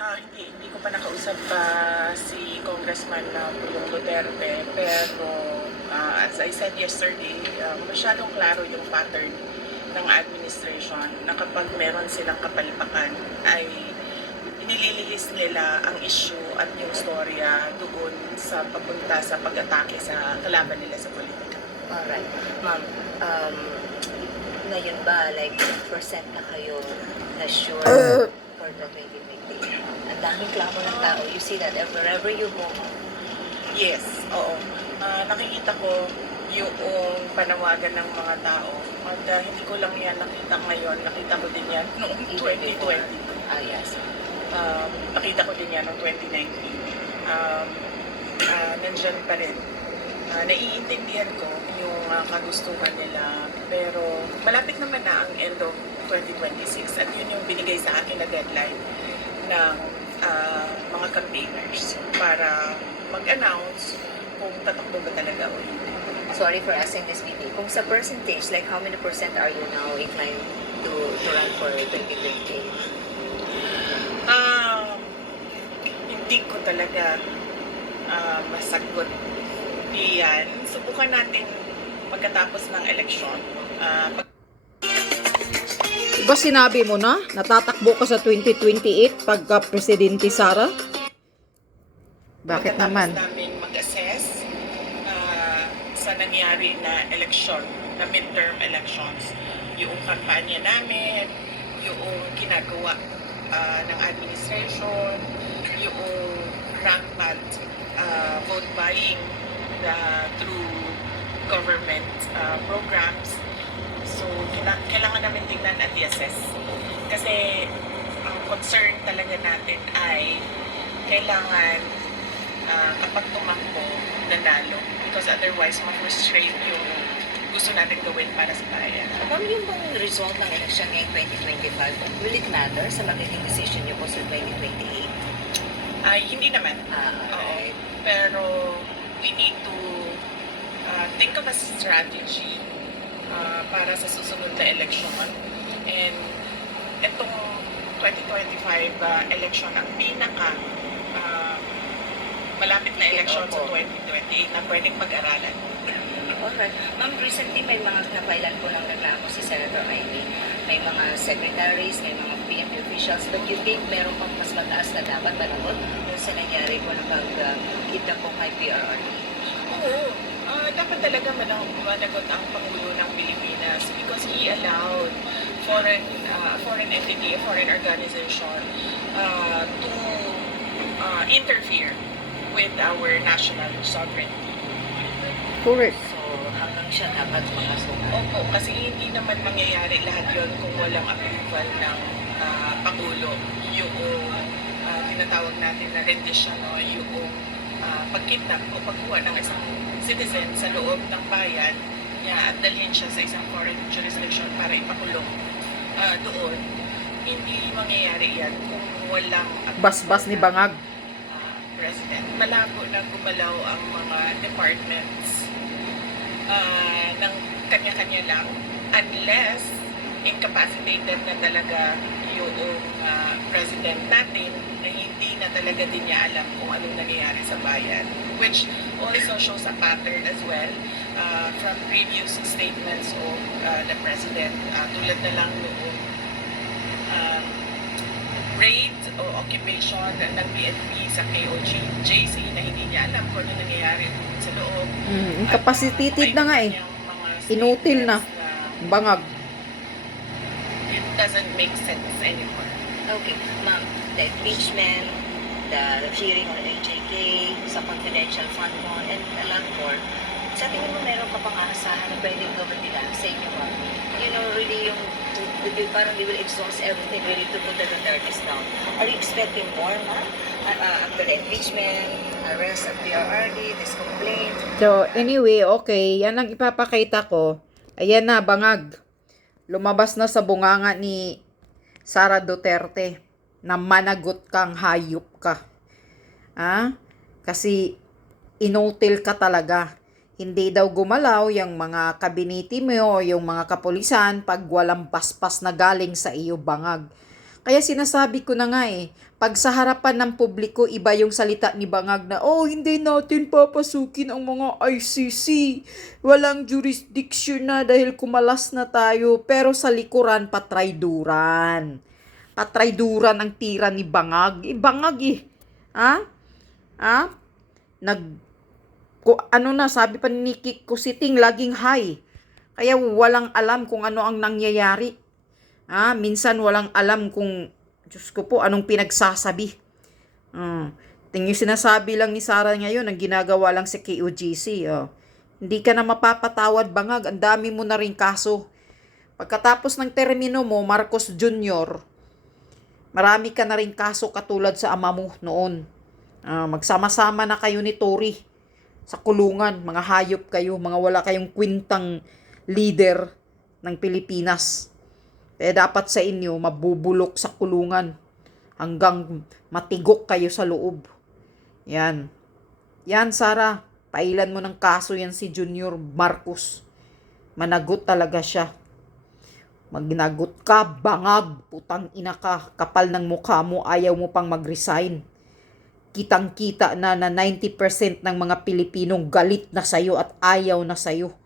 Hindi ko pa nakausap pa si Congressman Pulong Duterte, pero as I said yesterday, masyadong klaro yung pattern ng administration na kapag meron silang kapalipakan ay inililihis nila ang issue at yung storya doon sa papunta sa pag-atake sa kalaban nila sa politika. Alright. Ma'am, ngayon ba, like, percent na kayo na sure for the 2020? Ang daming klamo ng tao. You see that wherever you go. Yes, oo. Nakikita ko yung panawagan ng mga tao. At hindi ko lang yan nakita ngayon. Nakita ko din yan noong 2020. Yes. Nakita ko din yan noong 2019. Nandyan pa rin. Naiintindihan ko yung kagustuhan nila. Pero malapit naman na ang end of 2026. At yun yung binigay sa akin na deadline ng mga campaigners para mag-announce kung tatakbo ba talaga o hindi. Sorry for asking this, VP. Kung sa percentage, like how many percent are you now inclined to run for 2020? Hindi ko talaga masagot diyan. Subukan natin pagkatapos ng eleksyon. Diba sinabi mo na, natatakbo ka sa 2028 pagka Presidente Sara? Bakit naman? Namin mag-assess sa nangyari na eleksyon, na midterm elections. Yung kampanya namin, yung ginagawa ng administration, yung rampant vote buying through government programs. So, kailangan namin tingnan at i-assess. Kasi ang concern talaga natin ay kailangan kapag tumakbo, nanalo. Because otherwise, ma-frustrate yung gusto natin gawin para sa bayan. Ma'am, yung bang result ng election ngayong 2025, will it matter sa magiging decision niyo po sa 2028? Ay, hindi naman. Oo. Pero we need to think of a strategy para sa susunod na election. And itong 2025 election, ang pinaka malapit na election sa 2028 na pwedeng pag-aralan. Alright. Ma'am, recently may mga napailan po ng reklamo si Senator Amy. May mga secretaries, may mga PNP officials, but you think meron pang mas mataas na dapat managot dun sa nangyari po na pag-kita po kay PRRD? Oo. Dapat talaga managot ang Pangulo ng Pilipinas because he allowed foreign entity, a foreign organization to interfere with our national sovereignty. Correct. So, hanggang siya dapat makasuhan. Opo, kasi hindi naman mangyayari lahat yon kung walang approval ng Pangulo. Yung tinatawag natin na rendition o yung pagkidnap o pagkuha ng isang citizen sa loob ng bayan niya at dalhin siya sa isang foreign jurisdiction para ipakulong doon. Hindi mangyayari yan kung walang Bas-bas ni Bangag. President. Malabo na gumalaw ang mga departments ng kanya-kanya lang unless incapacitated na talaga yung president natin na hindi na talaga din niya alam kung anong nangyayari sa bayan, which also shows a pattern as well from previous statements of the president, tulad na lang noong raid o occupation ng PNP sa KOG, JC na hindi niya alam kung ano nangyayari sa loob. Incapacitated na nga eh. Inutil na. Bangag. It doesn't make sense anymore. Okay, ma'am, the impeachment, the hearing on AJK, sa confidential fund mo, and a lot more. Sa tingin mo, meron ka pang aasahan na pwedeng gawin nila sa inyo, ma'am? You know, really yung, parang they will exhaust everything really to put the Dutertes down. Are you expecting more, ma'am? After the impeachment, arrest of PRRD, this complaint? So, anyway, okay. Yan ang ipapakita ko. Ayan na, Bangag. Lumabas na sa bunganga ni Sara Duterte na managot kang hayop ka. Kasi inutil ka talaga. Hindi daw gumalaw yung mga kabinete mo o yung mga kapulisan pag walang paspas na galing sa iyo, Bangag. Kaya sinasabi ko na nga pag sa harapan ng publiko, iba yung salita ni Bangag na, oh, hindi natin papasukin ang mga ICC. Walang jurisdiction na dahil kumalas na tayo. Pero sa likuran, patrayduran. Patrayduran ang tira ni Bangag. Bangag Ha? Ha? Sabi pa ni Kiko Siting, laging high. Kaya walang alam kung ano ang nangyayari. Minsan walang alam kung, Diyos ko po, anong pinagsasabi. Yung sinasabi lang ni Sara ngayon, ang ginagawa lang sa KOGC. Hindi ka na mapapatawad, Bangag. Ang dami mo na rin kaso. Pagkatapos ng termino mo, Marcos Jr., marami ka na rin kaso katulad sa ama mo noon. Magsama-sama na kayo ni Tory sa kulungan. Mga hayop kayo, mga wala kayong kwintang leader ng Pilipinas. Kaya dapat sa inyo, mabubulok sa kulungan hanggang matigok kayo sa loob. Yan. Yan, Sara. Pailan mo ng kaso yan si Junior Marcos. Managot talaga siya. Magnagot ka, Bangag, putang ina ka. Kapal ng mukha mo, ayaw mo pang mag-resign. Kitang-kita na 90% ng mga Pilipinong galit na sayo at ayaw na sayo.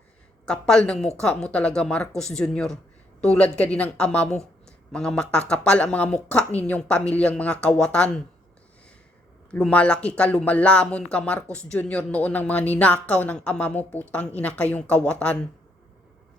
Kapal ng mukha mo talaga, Marcos Jr. Tulad ka din ng ama mo. Mga makakapal ang mga mukha ninyong pamilyang mga kawatan. Lumalaki ka, lumalamon ka, Marcos Jr. noon ng mga ninakaw ng ama mo, putang ina kayong kawatan.